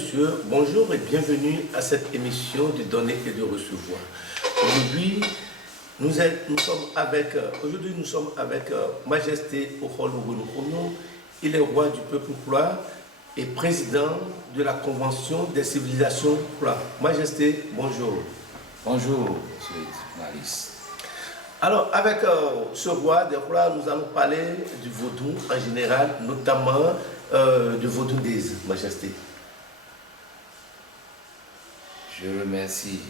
messieurs, bonjour et bienvenue à cette émission de Donner et de Recevoir. Aujourd'hui, nous sommes avec Majesté Okholou. Il est roi du peuple Ploie et président de la Convention des civilisations Ploie. Majesté, bonjour. Bonjour, monsieur Maris. Alors, avec ce roi des Ploie, nous allons parler du vaudou en général, notamment du vaudou des Majesté. Je remercie,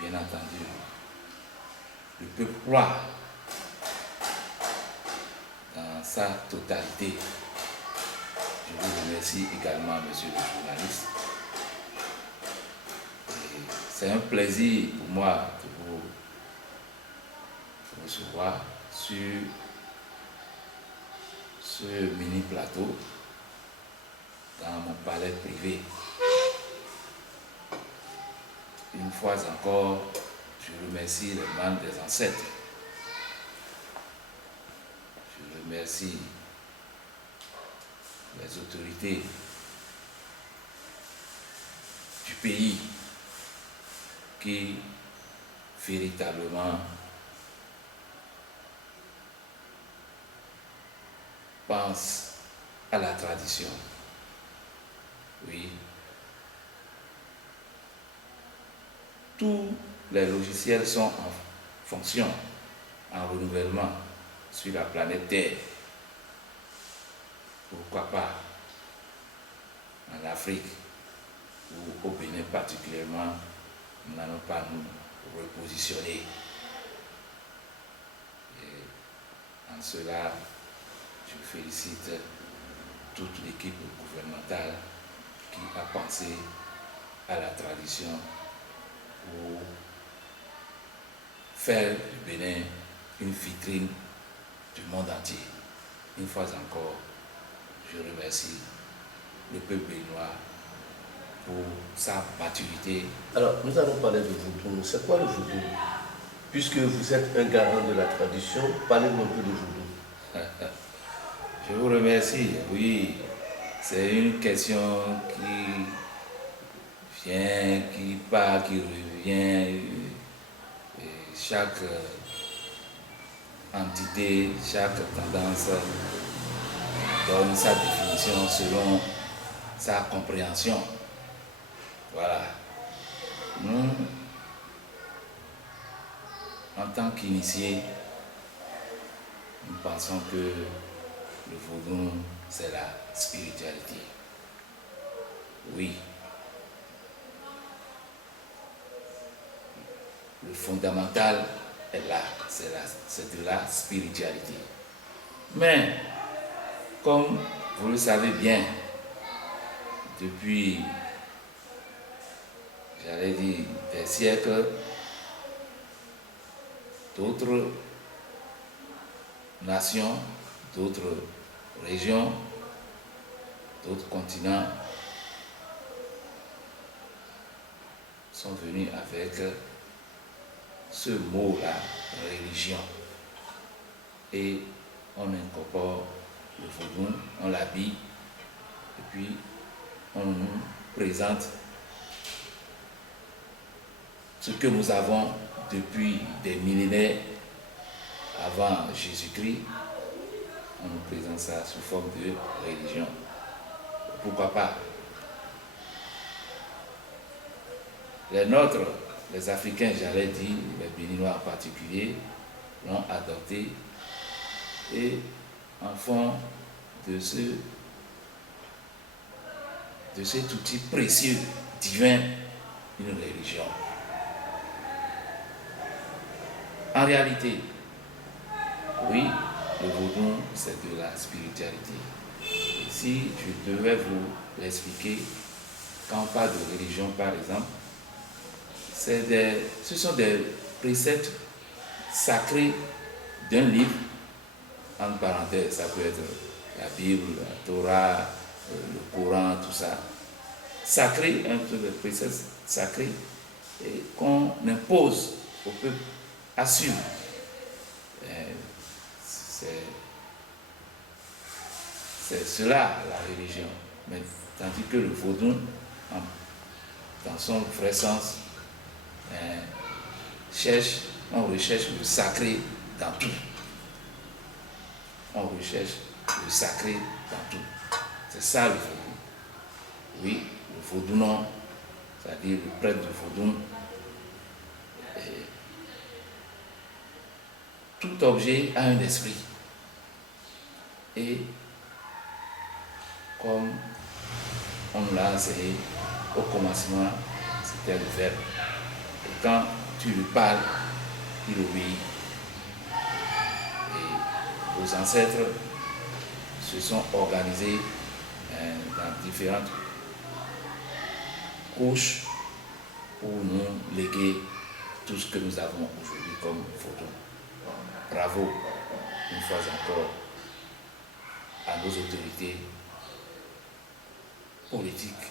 bien entendu, le peuple Ploie dans sa totalité. Je vous remercie également, monsieur le journaliste. C'est un plaisir pour moi de vous recevoir sur ce mini plateau dans mon palais privé. Une fois encore, je remercie les membres des ancêtres. Je remercie les autorités du pays qui véritablement pensent à la tradition. Oui. Tous les logiciels sont en fonction, en renouvellement sur la planète Terre. Pourquoi pas en Afrique ou au Bénin particulièrement, nous n'allons pas nous repositionner. Et en cela, je félicite toute l'équipe gouvernementale qui a pensé à la tradition pour faire du Bénin une vitrine du monde entier. Une fois encore, je remercie le peuple béninois pour sa maturité. Alors, nous allons parler de vaudou. C'est quoi le vaudou? Puisque vous êtes un garant de la tradition, parlez-nous un peu de vaudou. Je vous remercie. Oui, c'est une question qui vient, qui part, qui revient. Et chaque entité, chaque tendance donne sa définition selon sa compréhension. Voilà. Nous, en tant qu'initiés, nous pensons que le vaudou, c'est la spiritualité. Oui. Le fondamental est là, c'est de la spiritualité. Mais, comme vous le savez bien, depuis, j'allais dire, des siècles, d'autres nations, d'autres régions, d'autres continents sont venus avec ce mot-là, religion. Et on incorpore le vaudou, on l'habille, et puis on nous présente ce que nous avons depuis des millénaires avant Jésus-Christ. On nous présente ça sous forme de religion. Pourquoi pas? Les nôtres, les Africains, j'allais dire, les Béninois en particulier, l'ont adopté et en font de cet outil précieux, divin, une religion. En réalité, oui, le vaudou, c'est de la spiritualité. Et si je devais vous l'expliquer, quand on parle de religion, par exemple, ce sont des préceptes sacrés d'un livre, entre parenthèses, ça peut être la Bible, la Torah, le Coran, tout ça. Sacré, un peu de préceptes sacrés et qu'on impose au peuple à suivre. c'est cela la religion. Mais tandis que le vaudou, dans son vrai sens, on recherche le sacré dans tout. On recherche le sacré dans tout. C'est ça le vaudou. Oui, le vaudou non, c'est-à-dire le prêtre du vaudou. Tout objet a un esprit. Et comme on l'a enseigné au commencement, c'était le verbe. Et quand tu lui parles, il obéit. Et vos ancêtres se sont organisés dans différentes couches pour nous léguer tout ce que nous avons aujourd'hui comme photo. Bravo, une fois encore, à nos autorités politiques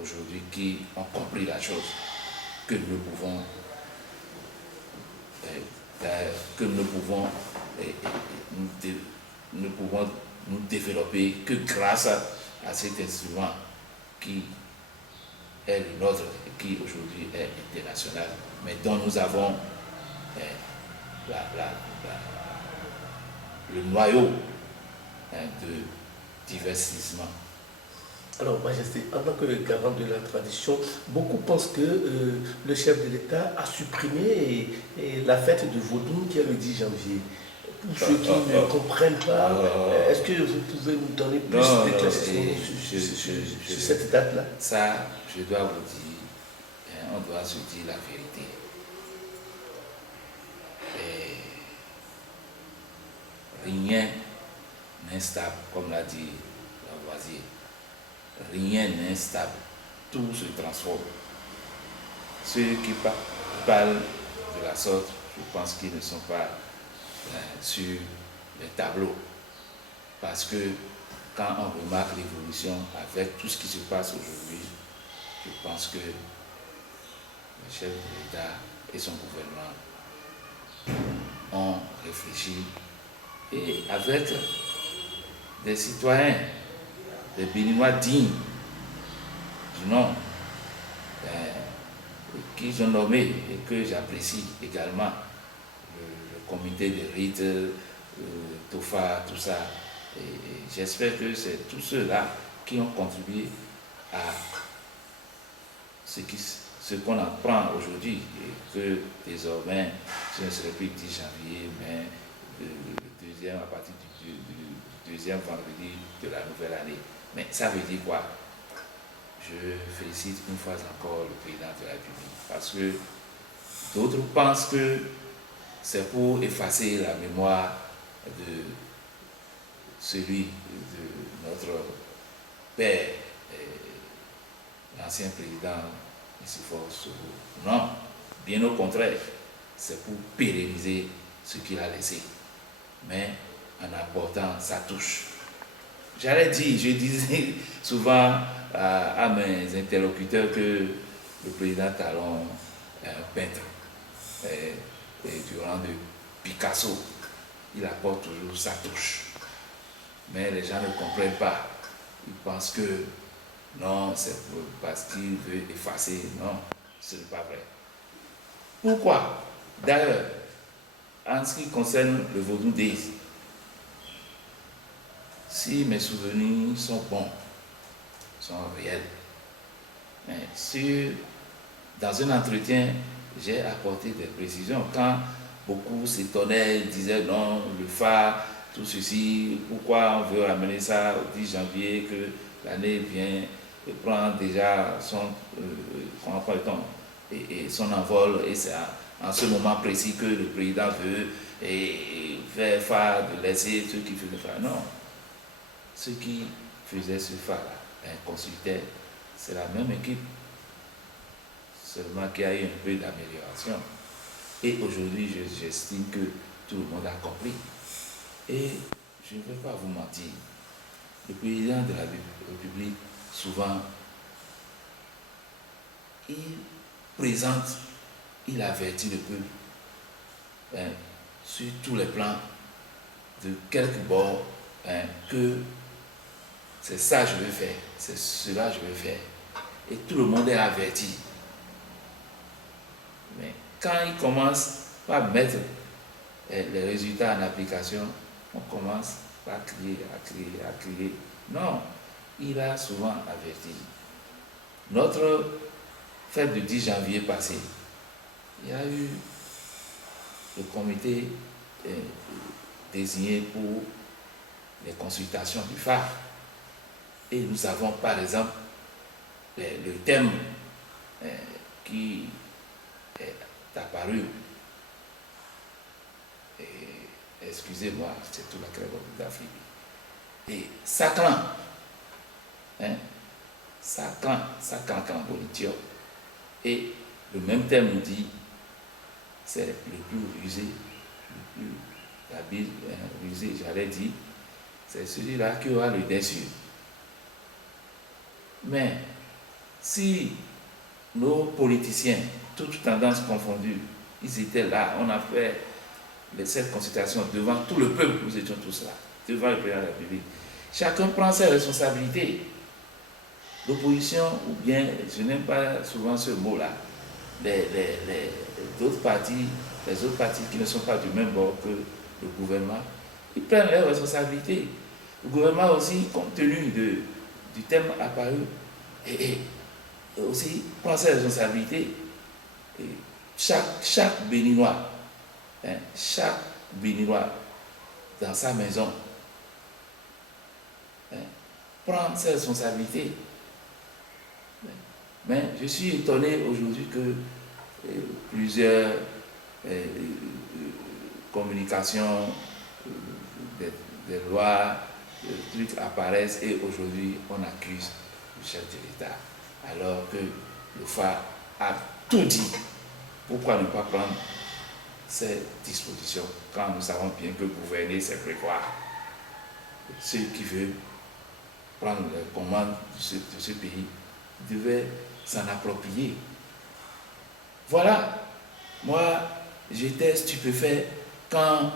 aujourd'hui qui ont compris la chose, que nous ne pouvons nous développer que grâce à cet instrument qui est le nôtre et qui aujourd'hui est international, mais dont nous avons le noyau de divertissement. Alors, Majesté, en tant que garant de la tradition, beaucoup pensent que le chef de l'État a supprimé la fête de Vaudou qui est le 10 janvier. Pour ceux qui ne comprennent pas, est-ce que vous pouvez nous donner plus d'éclaircissements sur cette date-là? Ça, je dois vous dire, on doit se dire la vérité. Rien n'est stable, comme l'a dit Lavoisier. Rien n'est stable. Tout se transforme. Ceux qui parlent de la sorte, je pense qu'ils ne sont pas sur les tableaux. Parce que quand on remarque l'évolution avec tout ce qui se passe aujourd'hui, je pense que le chef de l'État et son gouvernement ont réfléchi et avec des citoyens, des Béninois dignes du nom, qu'ils ont nommé et que j'apprécie également, le comité de rites, TOFA, tout ça. Et j'espère que c'est tous ceux-là qui ont contribué à ce qu'on apprend aujourd'hui et que désormais, ce ne serait plus le 10 janvier, mais à partir du deuxième vendredi de la nouvelle année. Mais ça veut dire quoi? Je félicite une fois encore le président de la République parce que d'autres pensent que c'est pour effacer la mémoire de celui de notre père, l'ancien président Nicéphore Soro. Non, bien au contraire, c'est pour pérenniser ce qu'il a laissé, mais en apportant sa touche. Je disais souvent à mes interlocuteurs que le président Talon est un peintre. Et durant de Picasso, il apporte toujours sa touche. Mais les gens ne comprennent pas. Ils pensent que non, c'est parce qu'il veut effacer. Non, ce n'est pas vrai. Pourquoi? D'ailleurs, en ce qui concerne le Vaudou Days, si mes souvenirs sont bons, sont réels, mais dans un entretien, j'ai apporté des précisions. Quand beaucoup s'étonnaient, disaient non, le phare, tout ceci, pourquoi on veut ramener ça au 10 janvier, que l'année vient et prend déjà son envol, et c'est en ce moment précis que le président veut faire phare, de laisser ceux qui faisaient phare. Non. Ceux qui faisaient ce phare-là, consultaient, c'est la même équipe, seulement qu'il y a eu un peu d'amélioration. Et aujourd'hui, j'estime que tout le monde a compris. Et je ne vais pas vous mentir, le président de la République, souvent, il présente, il avertit le peuple sur tous les plans, de quelque bord, que c'est ça que je veux faire, c'est cela que je veux faire. Et tout le monde est averti. Mais quand il commence par mettre les résultats en application, on commence par crier, à crier, à crier. Non, il a souvent averti. Notre fête du 10 janvier passé, il y a eu le comité désigné pour les consultations du phare. Et nous avons par exemple le thème qui est apparu. Excusez-moi, c'est tout la crème d'Afrique. Et Saclan, Saclan Bonitio. Et le même thème nous dit, c'est le plus rusé, le plus habile, rusé, j'allais dire, c'est celui-là qui aura le déçu. Mais si nos politiciens, toutes tendances confondues, ils étaient là, on a fait cette consultation devant tout le peuple, nous étions tous là, devant le président de la République. Chacun prend ses responsabilités. L'opposition, ou bien, je n'aime pas souvent ce mot-là, les autres partis qui ne sont pas du même bord que le gouvernement, ils prennent leurs responsabilités. Le gouvernement aussi, compte tenu du thème apparu, et aussi prend ses responsabilités. Et chaque Béninois, chaque Béninois dans sa maison prend ses responsabilités. Mais je suis étonné aujourd'hui que plusieurs communications, des lois, des trucs apparaissent et aujourd'hui on accuse le chef de l'État. Alors que le phare a tout dit. Pourquoi ne pas prendre ces dispositions quand nous savons bien que gouverner c'est prévoir? Ceux qui veulent prendre les commandes de ce pays devaient s'en approprier. Voilà, moi j'étais stupéfait quand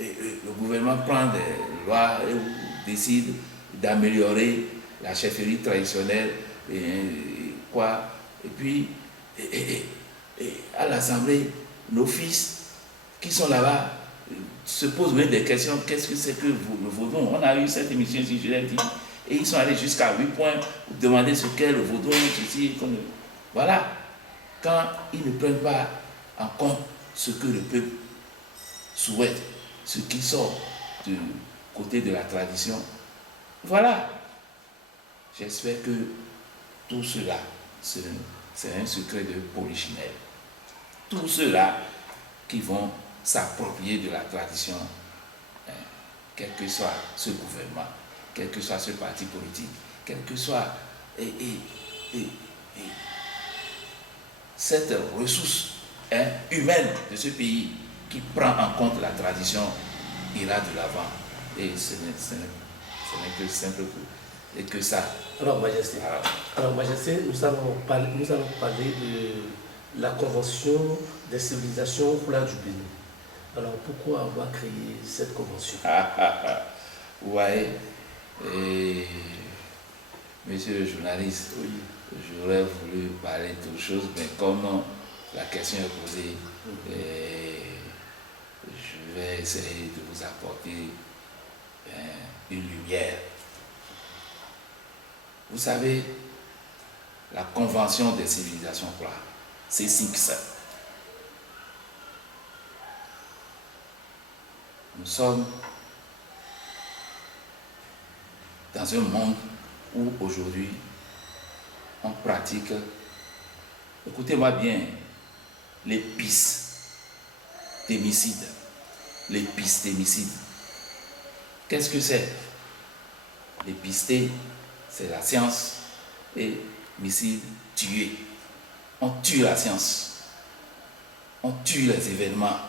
le gouvernement prend des lois et décide d'améliorer la chefferie traditionnelle et puis à l'Assemblée, nos fils qui sont là-bas se posent même des questions. Qu'est-ce que c'est que le vaudon? On a eu cette émission, si je l'ai dit, et ils sont allés jusqu'à 8 points pour demander ce qu'est le vaudon, ceci, voilà. Quand ils ne prennent pas en compte ce que le peuple souhaite, ce qui sort du côté de la tradition, voilà. J'espère que tout cela, c'est un secret de polichinelle. Tous ceux-là qui vont s'approprier de la tradition, quel que soit ce gouvernement, quel que soit ce parti politique, quel que soit cette ressource humaine de ce pays qui prend en compte la tradition, ira de l'avant. Et ce n'est que simple et que ça. Alors, Majesté, nous allons parler de la Convention des civilisations Fula du Bénin. Alors, pourquoi avoir créé cette convention? Ouais. Et, monsieur le journaliste, oui, j'aurais voulu parler d'autre chose, mais comme la question est posée, je vais essayer de vous apporter une lumière. Vous savez, la Convention des civilisations Fula, c'est 5 Nous sommes dans un monde où aujourd'hui on pratique, écoutez-moi bien, l'épistémicide. L'épistémicide. Qu'est-ce que c'est? L'épisté, c'est la science, et missile, tuer. On tue la science, on tue les événements,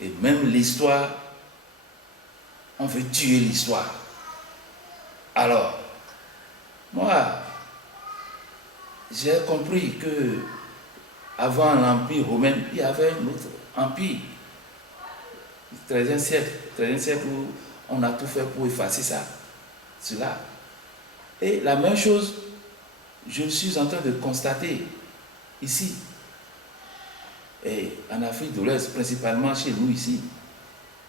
et même l'histoire, on veut tuer l'histoire. Alors, moi, j'ai compris que avant l'Empire romain, il y avait un autre empire, le XIIIe siècle où on a tout fait pour effacer ça. cela. Et la même chose, je suis en train de constater ici, et en Afrique de l'Ouest, principalement chez nous ici,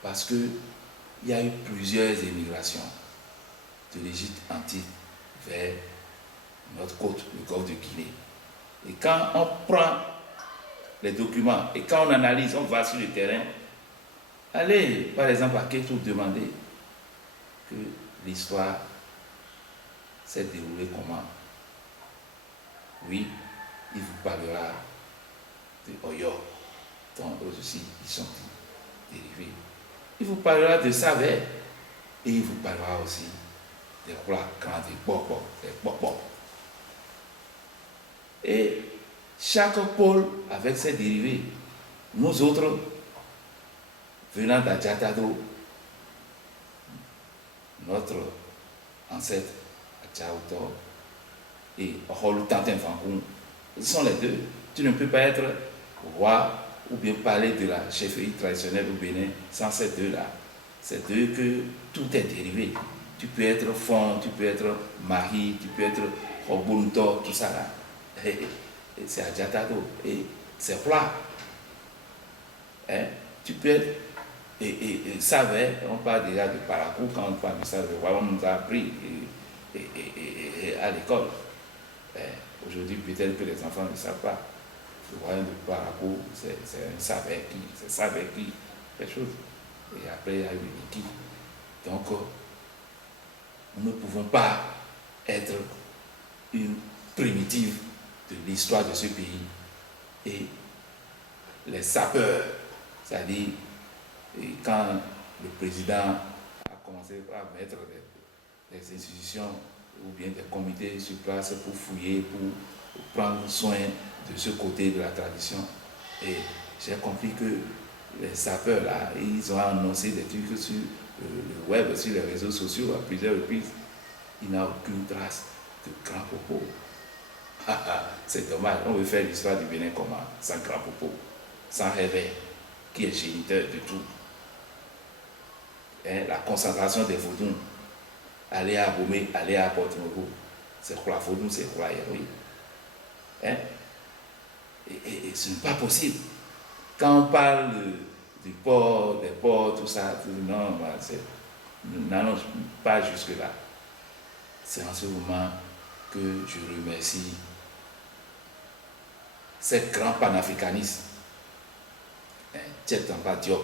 parce qu'il y a eu plusieurs émigrations de l'Égypte antique vers notre côte, le golfe de Guinée. Et quand on prend les documents et quand on analyse, on va sur le terrain, allez par exemple à Kétou demander que l'histoire s'est déroulée comment. Oui, il vous parlera de Oyo, dont eux aussi ils sont dérivés. Il vous parlera de Savé et il vous parlera aussi des rois grands, des Bobo. Et chaque pôle avec ses dérivés. Nous autres, venant d'Adjatado, notre ancêtre Adjaouto et Holutantin Fankoun, ce sont les deux. Tu ne peux pas être roi ou bien parler de la chefferie traditionnelle au Bénin sans ces deux-là. C'est d'eux que tout est dérivé. Tu peux être Fon, tu peux être Mahi, tu peux être Hobunto, tout ça là. Et c'est Adjatado. Et c'est plat. Hein? Tu peux être. Et Savé, on parle déjà de Parakou, quand on parle de Savé, on nous a appris à l'école. Aujourd'hui, peut-être que les enfants ne savent pas. Le royaume de Parakou, c'est un Savé qui fait chose. Et après, il y a eu Niki. Donc, nous ne pouvons pas être une primitive de l'histoire de ce pays. Et les sapeurs, c'est-à-dire, quand le président a commencé à mettre des institutions ou bien des comités sur place pour fouiller, pour prendre soin de ce côté de la tradition, et j'ai compris que les sapeurs là, ils ont annoncé des trucs sur le web, sur les réseaux sociaux à plusieurs reprises. Il n'y a aucune trace de grand popo. C'est dommage, on veut faire l'histoire du Bénin comment? Sans grand popo, sans réveil, qui est géniteur de tout. La concentration des Vaudous, aller à Bomé, aller à Porto-Novo, c'est quoi Vaudou, c'est quoi oui. Et ce n'est pas possible. Quand on parle du port, des ports, tout ça, non, non, pas jusque-là. C'est en ce moment que je remercie ces grands panafricanistes, Tchetampa Diop,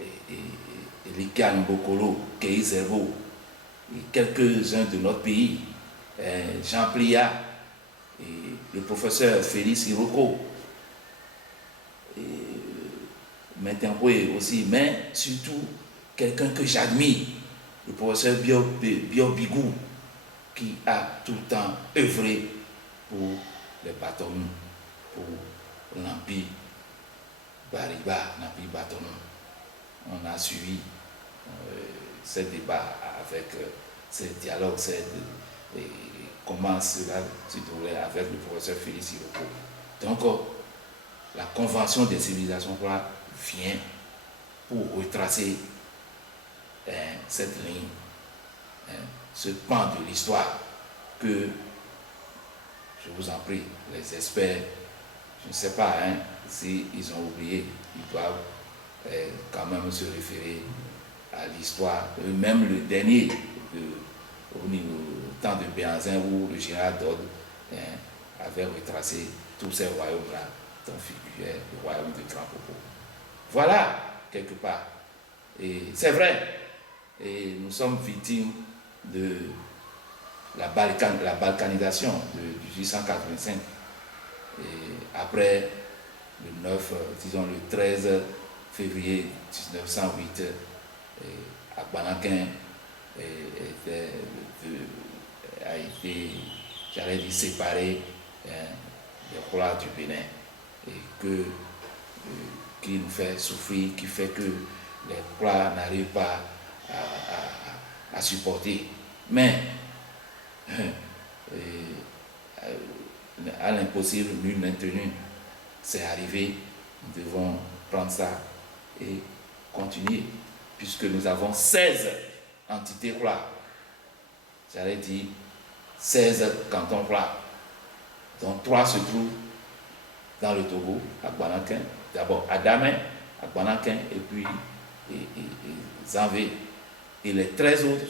et Likan Bokolo, Kei Zervo, et quelques-uns de notre pays, Jean Plia, et le professeur Félix Iroko, et Mentemboué aussi, mais surtout quelqu'un que j'admire, le professeur Bio Bigou, qui a tout le temps œuvré pour les bâtons, pour l'Empire Bariba, l'Empire bâton. On a suivi ces débats avec ces dialogues, comment cela se déroulait avec le professeur Félix Iroko. Donc, la Convention des civilisations vient pour retracer cette ligne, ce pan de l'histoire que, je vous en prie, les experts, je ne sais pas s'ils ont oublié, ils doivent quand même se référer à l'histoire, même le dernier, au temps de Béhanzin, où le général Dodd avait retracé tous ces royaumes-là, dont figurait le royaume de Grand Popo. Voilà, quelque part. Et c'est vrai, et nous sommes victimes de la balkanisation de 1885. Et après le 9, disons le 13 février 1908, à Banakin a été, j'allais dire, séparé des rois du Bénin, et qui nous fait souffrir, qui fait que les rois n'arrivent pas à supporter. Mais à l'impossible, nul n'est tenu. C'est arrivé, nous devons prendre ça et continuer, puisque nous avons 16 entités rois. j'allais dire, 16 cantons plats, dont 3 se trouvent dans le Togo, à Guanaquin, d'abord à Damé, à Guanaquin, et puis Zanvé. Et les 13 autres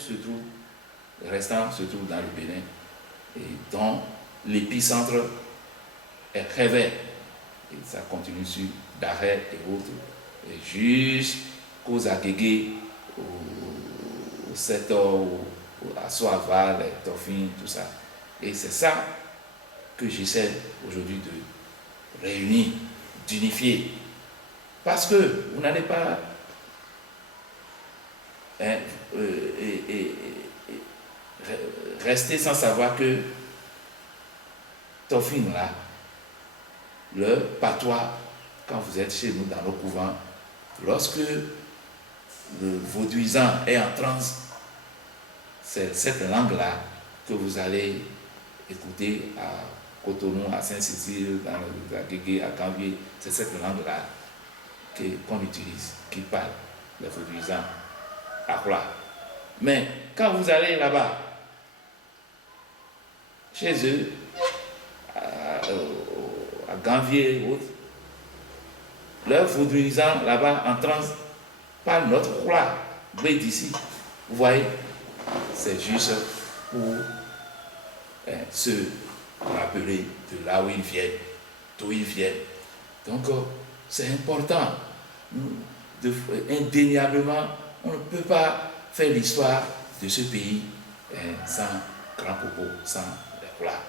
les restants se trouvent dans le Bénin, et dont l'épicentre est Réveil. Et ça continue sur Daré et autres, et jusqu'aux Aguégués, au Setor, à Soaval, les Tofin, tout ça. Et c'est ça que j'essaie aujourd'hui de réunir, d'unifier. Parce que vous n'allez pas rester sans savoir que Tofin là, le patois, quand vous êtes chez nous dans nos couvents, lorsque le vaudouisant est en transe, c'est cette langue-là que vous allez écouter à Cotonou, à Saint-Cécile, dans le Aguégué, à Gambier. C'est cette langue-là qu'on utilise, qui parle, les vaudouisants, à Kula. Mais quand vous allez là-bas, chez eux, à Gambier et autres, leurs vaudouisants là-bas en transe parlent notre Kula, d'ici. Vous voyez, c'est juste pour se rappeler de là où ils viennent, d'où ils viennent. Donc, c'est important. Indéniablement, on ne peut pas faire l'histoire de ce pays sans Grand Popo, sans les Kula.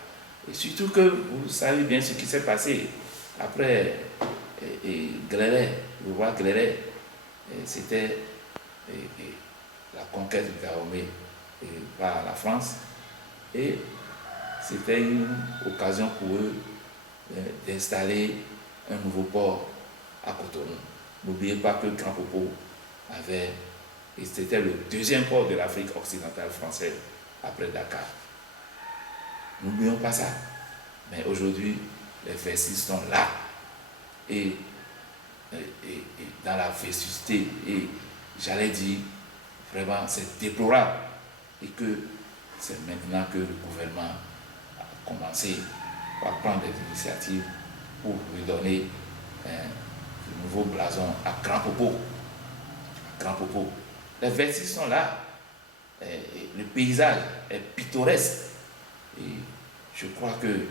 Et surtout que vous savez bien ce qui s'est passé après Gléré, le roi Gléré. C'était la conquête du Dahomey par la France, et c'était une occasion pour eux d'installer un nouveau port à Cotonou. N'oubliez pas que Grand Popo avait, et c'était le deuxième port de l'Afrique occidentale française après Dakar. N'oublions pas ça. Mais aujourd'hui, les vestiges sont là, et dans la vétusté, et j'allais dire, vraiment, c'est déplorable, et que c'est maintenant que le gouvernement a commencé à prendre des initiatives pour lui donner le nouveau blason à Grand Popo. Grand Popo. Les vestiges sont là, et le paysage est pittoresque, et je crois que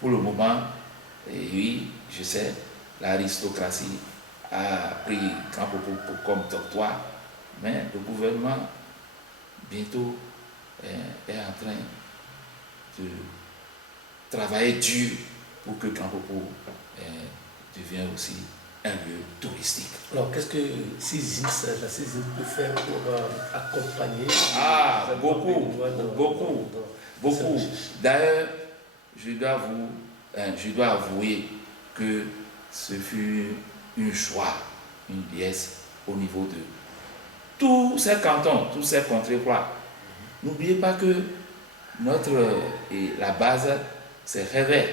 pour le moment, oui, je sais, l'aristocratie a pris Grand Popo comme doctoire, mais le gouvernement bientôt est en train de travailler dur pour que Grand Popo devienne aussi un lieu touristique. Alors, qu'est-ce que la CISIM peut faire pour accompagner? Beaucoup. D'ailleurs, je dois avouer que ce fut une joie, une liesse au niveau de tous ces cantons, tous ces contrées froides. N'oubliez pas que la base, c'est Réveil,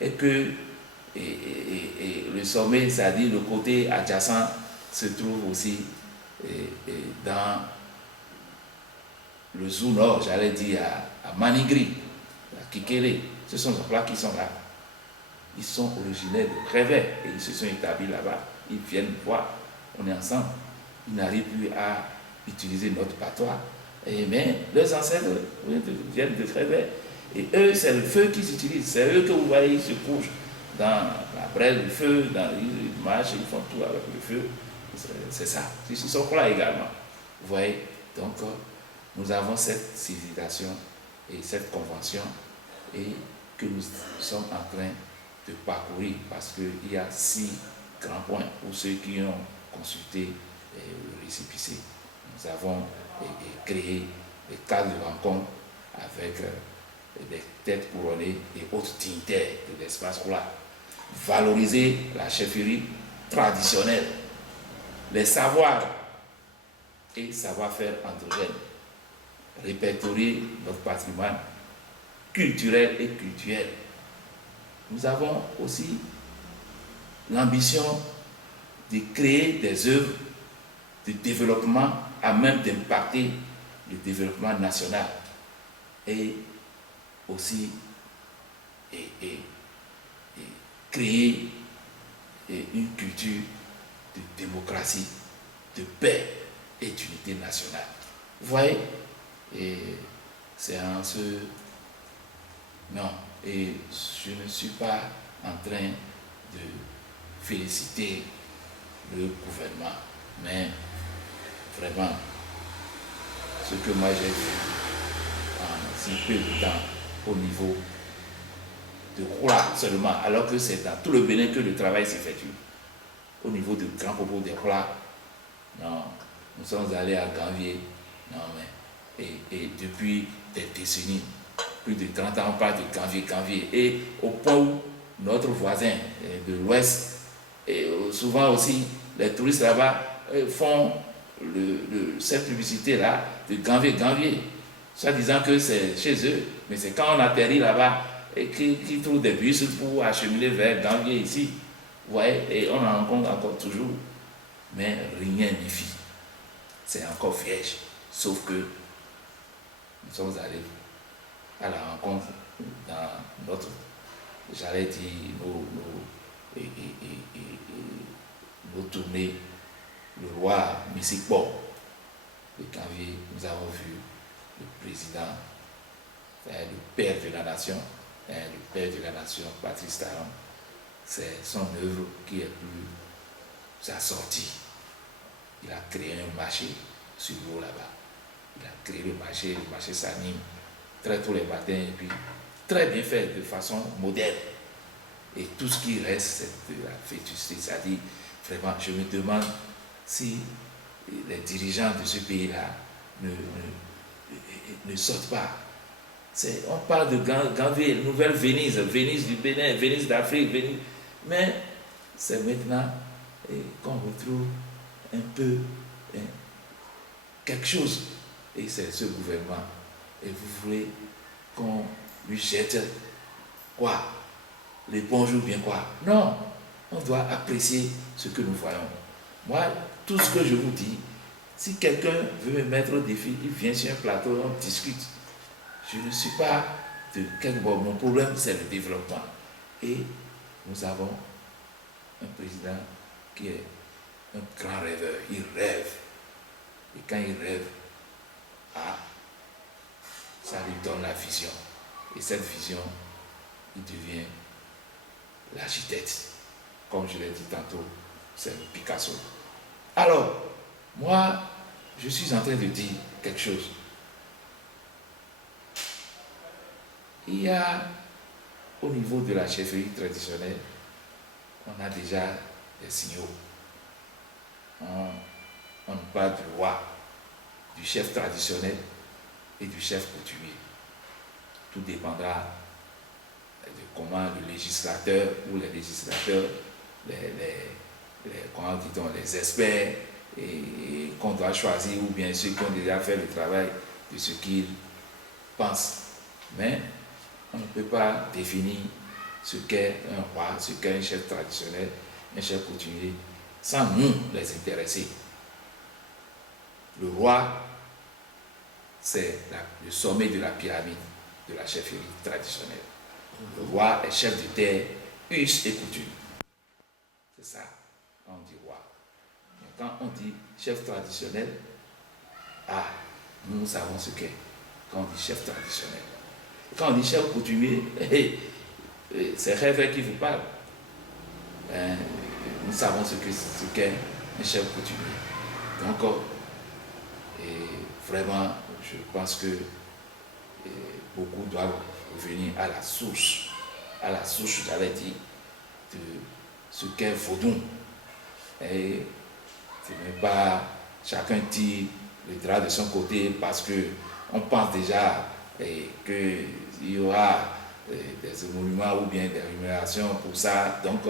et que le sommet, c'est-à-dire le côté adjacent, se trouve aussi dans le Zou Nord, j'allais dire à Manigri, à Kikele. Ce sont les plats qui sont là. Ils sont originaires de Réveil et ils se sont établis là-bas. Ils viennent voir, on est ensemble. Ils n'arrivent plus à utiliser notre patois. Mais leurs ancêtres viennent de Réveil. Et eux, c'est le feu qu'ils utilisent. C'est eux que vous voyez, ils se couchent dans la brève du feu, ils marchent, ils font tout avec le feu. C'est ça. Ils sont là également. Vous voyez? Donc, nous avons cette civilisation et cette convention, et que nous sommes en train de parcourir, parce qu'il y a 6 grands points pour ceux qui ont consulté le récépissé. Nous avons créé des cadres de rencontre avec des têtes couronnées et autres dignitaires de l'espace scolaire. Valoriser la chefferie traditionnelle, les savoirs et savoir-faire endogènes, répertorier notre patrimoine culturel et cultuel. Nous avons aussi l'ambition de créer des œuvres de développement à même d'impacter le développement national. et aussi et créer une culture de démocratie, de paix et d'unité nationale. Vous voyez, et c'est en ce... Non, et je ne suis pas en train de féliciter le gouvernement, mais vraiment, ce que moi j'ai vu en si peu de temps au niveau de Roula seulement, alors que c'est dans tout le Bénin que le travail s'effectue. Au niveau du grand propos des Roula, non, nous sommes allés à Ganvier, non mais, et depuis des décennies, plus de 30 ans, on parle de Ganvier, et au point où notre voisin de l'Ouest, et souvent aussi les touristes là-bas font cette publicité-là de Ganvier, soit disant que c'est chez eux, mais c'est quand on atterrit là-bas et qu'ils trouvent des bus pour acheminer vers Ganvier ici, vous voyez, et on en rencontre encore toujours, mais rien n'y fit. C'est encore vierge, sauf que nous sommes allés à la rencontre dans notre, j'allais dire, nos tournées, le roi Missikbo de Ganvier, nous avons vu le président, le père de la nation, Patrice Talon. C'est son œuvre qui est plus assortie. Il a créé un marché sur l'eau là-bas. Il a créé le marché s'anime très tôt les matins et puis très bien fait de façon moderne. Et tout ce qui reste, c'est de la vétusté. C'est-à-dire, vraiment, je me demande si les dirigeants de ce pays-là ne sortent pas. On parle de Ganvier, nouvelle Venise du Bénin, Venise d'Afrique, mais c'est maintenant qu'on retrouve un peu quelque chose. Et c'est ce gouvernement. Et vous voulez qu'on lui jette quoi? Les bonjours bien quoi? Non, on doit apprécier ce que nous voyons. Moi, tout ce que je vous dis, si quelqu'un veut me mettre au défi, il vient sur un plateau, on discute. Je ne suis pas de quel bon. Mon problème, c'est le développement. Et nous avons un président qui est un grand rêveur. Il rêve. Et quand il rêve, ça lui donne la vision. Et cette vision, il devient l'architecte. Comme je l'ai dit tantôt, c'est le Picasso. Alors, moi, je suis en train de dire quelque chose. Il y a, au niveau de la chefferie traditionnelle, on a déjà des signaux. On parle du roi, du chef traditionnel et du chef coutumier. Tout dépendra de comment le législateur ou les législateurs, comment dit-on, les experts et qu'on doit choisir, ou bien ceux qui ont déjà fait le travail de ce qu'ils pensent. Mais on ne peut pas définir ce qu'est un roi, ce qu'est un chef traditionnel, un chef coutumier, sans nous les intéresser. Le roi, c'est le sommet de la pyramide de la chefferie traditionnelle. Le roi est chef de terre, us et coutume. C'est ça, quand on dit roi. Mais quand on dit chef traditionnel, nous savons ce qu'est quand on dit chef traditionnel. Quand on dit chef coutumier, c'est Rêve qui vous parle. Nous savons ce qu'est un chef coutumier. Donc, vraiment, je pense que beaucoup doivent revenir à la source, j'allais dire, de ce qu'est Vodou. Et ce n'est pas chacun tire le drap de son côté parce qu'on pense déjà qu'il y aura des émoluments ou bien des rémunérations pour ça. Donc,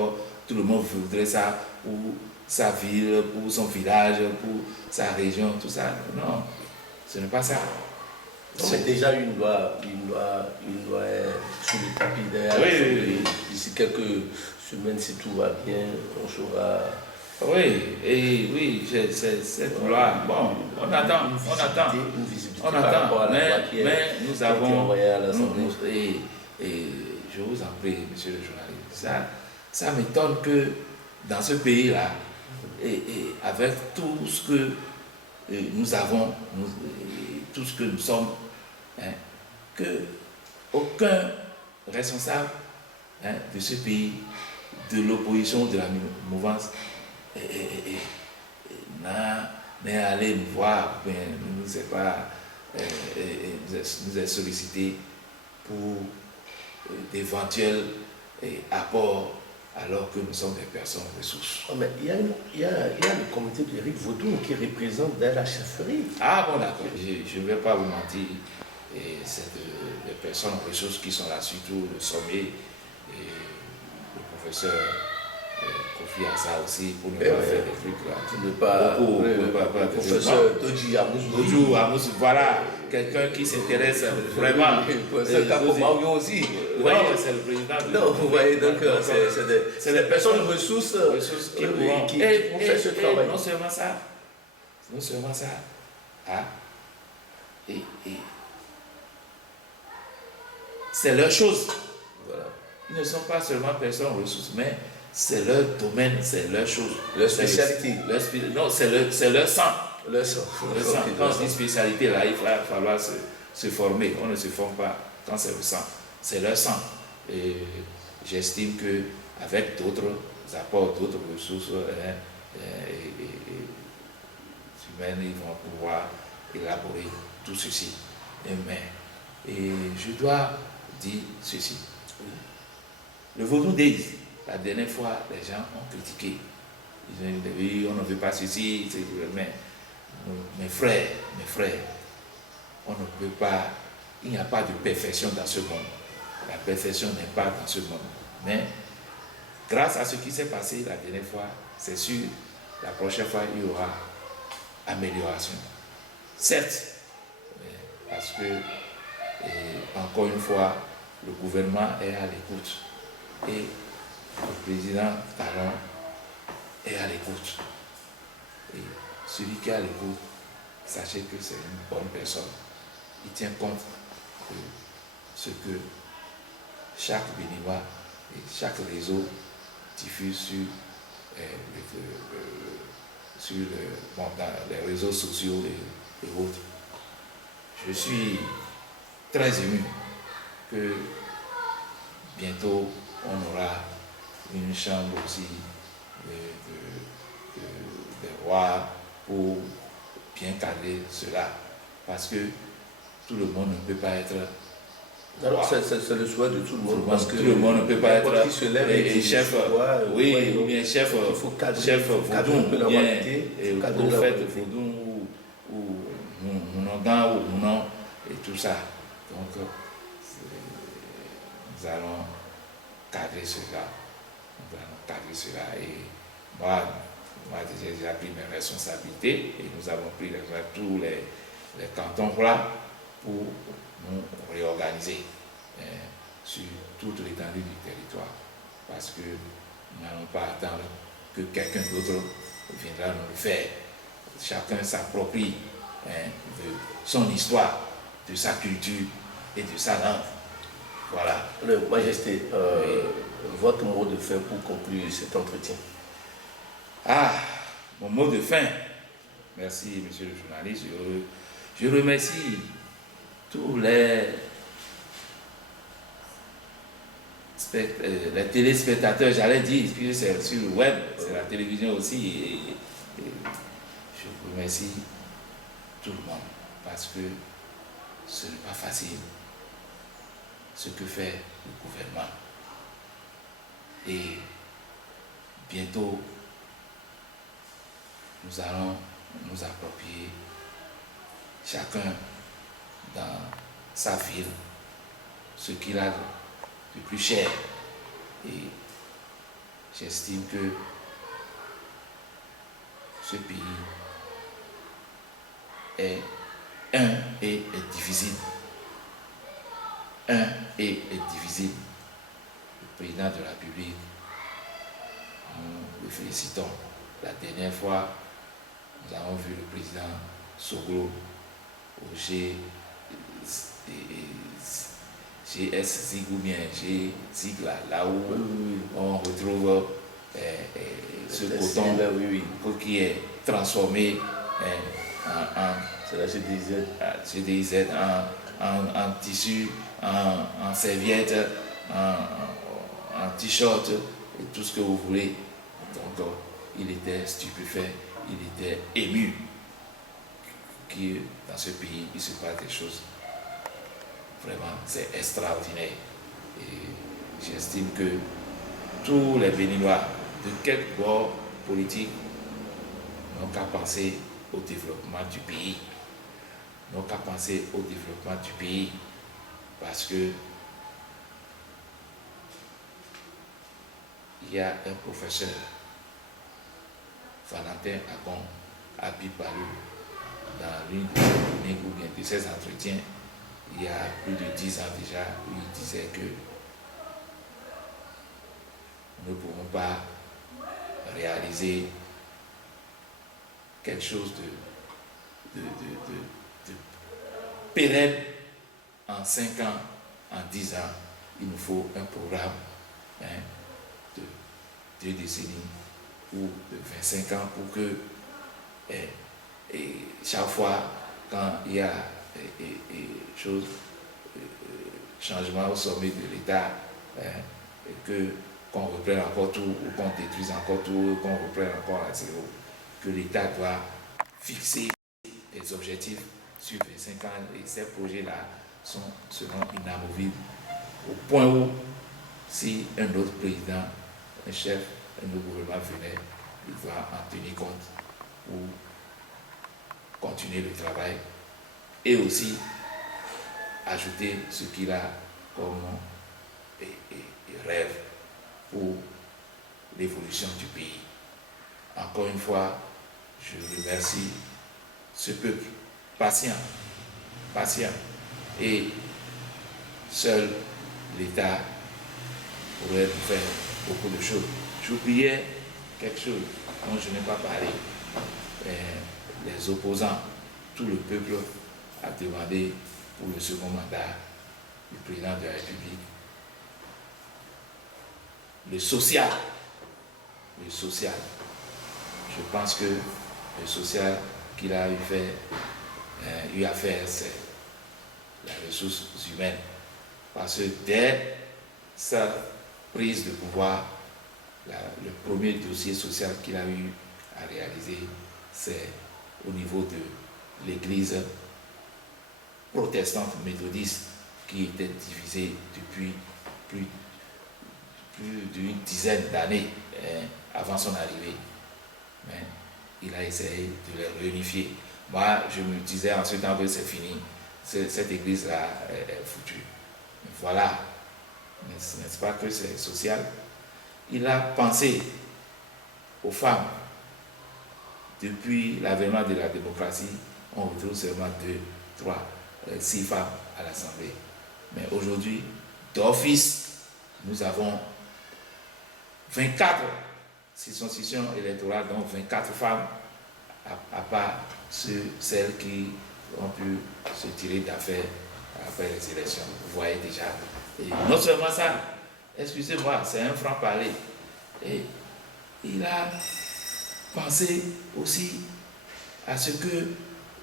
tout le monde voudrait ça pour sa ville, pour son village, pour sa région, tout ça. Non, ce n'est pas ça. C'est déjà une loi sur le tapis derrière. Oui. D'ici quelques semaines, si tout va bien, on saura Oui, et oui, c'est cette loi. Bon, on attend. Une visibilité On par rapport à attend, la loi qui mais nous a été avons. envoyée à l'Assemblée. Et je vous en prie, monsieur le journaliste, ça m'étonne que dans ce pays-là, et avec tout ce que nous avons, tout ce que nous sommes, hein, que aucun responsable, hein, de ce pays, de l'opposition, de la mouvance, n'est allé nous voir, bien, nous a sollicité pour d'éventuels apports alors que nous sommes des personnes ressources. Oh, mais il y a le comité d'Éric Vaudoun qui représente dans la chefferie. Ah bon, d'accord, je ne vais pas vous mentir. Et c'est des personnes ressources qui sont là, surtout le sommet et le professeur Kofi Assa aussi, pour ne pas faire des trucs là. Tu ne pas. Le professeur Dodji Amous, voilà, quelqu'un qui s'intéresse vraiment. Le professeur Kapomaoyo aussi. Vous voyez, c'est le président. Non, vous voyez, donc c'est des personnes ressources qui pourront faire ce travail. Non seulement ça, hein, et c'est leur chose. Voilà. Ils ne sont pas seulement personnes ressources, mais c'est leur domaine, c'est leur chose. Leur spécialité. Non, c'est leur sang. Leur sang. Quand on dit spécialité, là, il va falloir se former. On ne se forme pas quand c'est le sang. C'est leur sang. Et j'estime qu'avec d'autres apports, d'autres ressources humaines, ils vont pouvoir élaborer tout ceci. Et je dois dire ceci. Le Vaudou Days, la dernière fois, les gens ont critiqué. Ils ont dit, oui, on ne veut pas ceci, mais mes frères, on ne peut pas, il n'y a pas de perfection dans ce monde. La perfection n'est pas dans ce monde. Mais grâce à ce qui s'est passé la dernière fois, c'est sûr, la prochaine fois, il y aura amélioration. Certes, parce que, encore une fois, le gouvernement est à l'écoute et le président Talon est à l'écoute. Et celui qui est à l'écoute, sachez que c'est une bonne personne. Il tient compte de ce que chaque béninois et chaque réseau diffuse dans les réseaux sociaux et autres. Je suis très ému que bientôt on aura une chambre aussi des rois pour bien cadrer cela, parce que tout le monde ne peut pas être alors c'est le souhait de tout le monde, parce que tout le monde ne peut pas être chef, oui, ou bien chef Vaudoun, ou bien prophète Vaudoun, ou Mounongan, ou Mounon, et tout ça. Donc, nous allons cadrer cela. Et moi j'ai déjà pris mes responsabilités, et nous avons pris tous les cantons là pour nous réorganiser sur toute l'étendue du territoire, parce que nous n'allons pas attendre que quelqu'un d'autre viendra nous le faire. Chacun s'approprie de son histoire, de sa culture et de sa langue. Voilà. Majesté, votre mot de fin pour conclure cet entretien. Mon mot de fin. Merci, monsieur le journaliste. Je remercie tous les téléspectateurs, j'allais dire, puisque c'est sur le web, c'est la télévision aussi. Et je remercie tout le monde, parce que ce n'est pas facile ce que fait le gouvernement. Et bientôt, nous allons nous approprier, chacun dans sa ville, ce qu'il a de plus cher. Et j'estime que ce pays est un et est difficile. Un et est difficile. Le président de la République, nous le félicitons. La dernière fois, nous avons vu le président Soglo au GS Zig ou bien G Zig là où on retrouve ce coton qui est transformé en GDZ, en tissu, en serviette, en t-shirt et tout ce que vous voulez. Donc il était stupéfait, il était ému que dans ce pays il se passe des choses. Vraiment, c'est extraordinaire. Et j'estime que tous les Béninois, de quelque bord politique, n'ont qu'à penser au développement du pays. N'ont qu'à penser au développement du pays. Parce que il y a un professeur, Valentin Agon, à Bipalou, dans l'une de ses cliniques ou bien de ses entretiens, il y a plus de 10 ans déjà, où il disait que nous ne pouvons pas réaliser quelque chose de pérenne en 5 ans, en 10 ans. Il nous faut un programme de 2 décennies ou de 25 ans pour que chaque fois quand il y a changement au sommet de l'État, qu'on reprenne encore tout, ou qu'on détruise encore tout, ou qu'on reprenne encore à zéro, que l'État doit fixer des objectifs sur 25 ans et ces projets-là seront inamovibles au point où si un autre président, un chef, un autre gouvernement venait, il va en tenir compte pour continuer le travail et aussi ajouter ce qu'il a comme rêve pour l'évolution du pays. Encore une fois, je remercie ce peuple patient, et seul l'État pourrait faire beaucoup de choses. J'oubliais quelque chose dont je n'ai pas parlé. Les opposants, tout le peuple a demandé pour le second mandat du président de la République le social. Je pense que le social qu'il a eu à faire, c'est la ressource humaine. Parce que dès sa prise de pouvoir, le premier dossier social qu'il a eu à réaliser, c'est au niveau de l'église protestante méthodiste qui était divisée depuis plus d'une dizaine d'années avant son arrivée. Mais il a essayé de les réunifier. Moi, je me disais en ce temps que c'est fini, cette église-là est foutue. Mais voilà, n'est-ce pas que c'est social? Il a pensé aux femmes. Depuis l'avènement de la démocratie, on retrouve seulement 2, 3, 6 femmes à l'Assemblée. Mais aujourd'hui, d'office, nous avons 24 circonscriptions électorales, donc 24 femmes, à part celles qui ont pu se tirer d'affaire après les élections. Vous voyez déjà. Et non seulement ça, excusez-moi, c'est un franc-parler. Et il a pensé aussi à ce que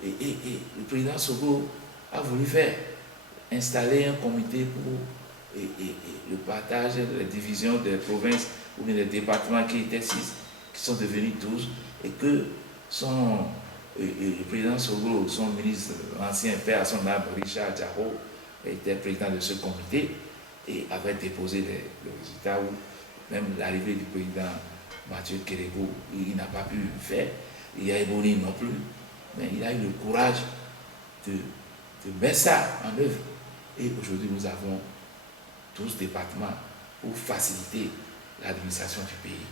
le président Sogo a voulu faire, installer un comité pour le partage, la division des provinces ou des départements qui étaient 6, qui sont devenus 12, et que le président Sogo, son ministre, ancien père à son âme, Richard Diaro, était président de ce comité et avait déposé le résultat, où même l'arrivée du président Mathieu Kérégo, il n'a pas pu le faire, il y a Ebony non plus, mais il a eu le courage de mettre ça en œuvre. Et aujourd'hui, nous avons 12 départements pour faciliter l'administration du pays.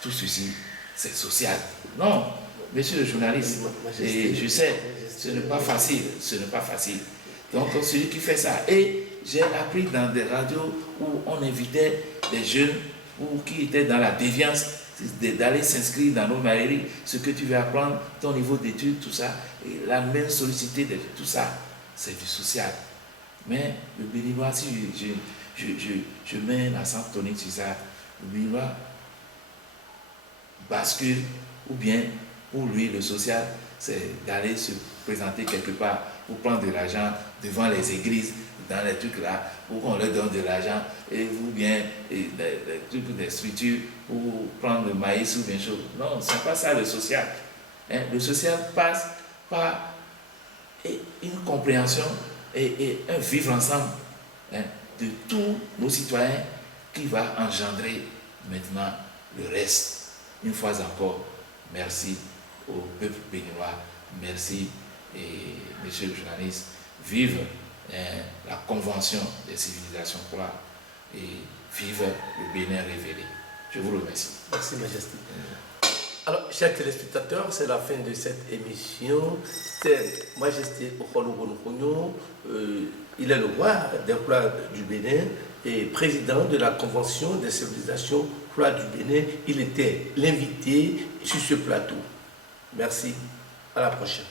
Tout ceci, c'est social. Non, monsieur le journaliste, et je sais, ce n'est pas facile. Donc, celui qui fait ça, et j'ai appris dans des radios où on invitait des jeunes ou qui étaient dans la déviance, d'aller s'inscrire dans nos mairies, ce que tu veux apprendre, ton niveau d'études, tout ça, et la même sollicité de tout ça, c'est du social. Mais le béninois, si je mets l'accent tonique sur ça, le béninois bascule, ou bien pour lui le social, c'est d'aller se présenter quelque part pour prendre de l'argent devant les églises, dans les trucs là, pour qu'on leur donne de l'argent, ou bien des structures pour prendre le maïs ou bien chose. Non, ce n'est pas ça le social. Le social passe par une compréhension et un vivre ensemble de tous nos citoyens qui va engendrer maintenant le reste. Une fois encore, merci au peuple béninois, merci et monsieur le journaliste, vive la convention des civilisations croix et vive le Bénin révélé. Je vous remercie. Merci Majesté. Alors, chers téléspectateurs, c'est la fin de cette émission. C'est Majesté Okolo, il est le roi des Croix du Bénin et président de la Convention des civilisations Croix du Bénin. Il était l'invité sur ce plateau. Merci, à la prochaine.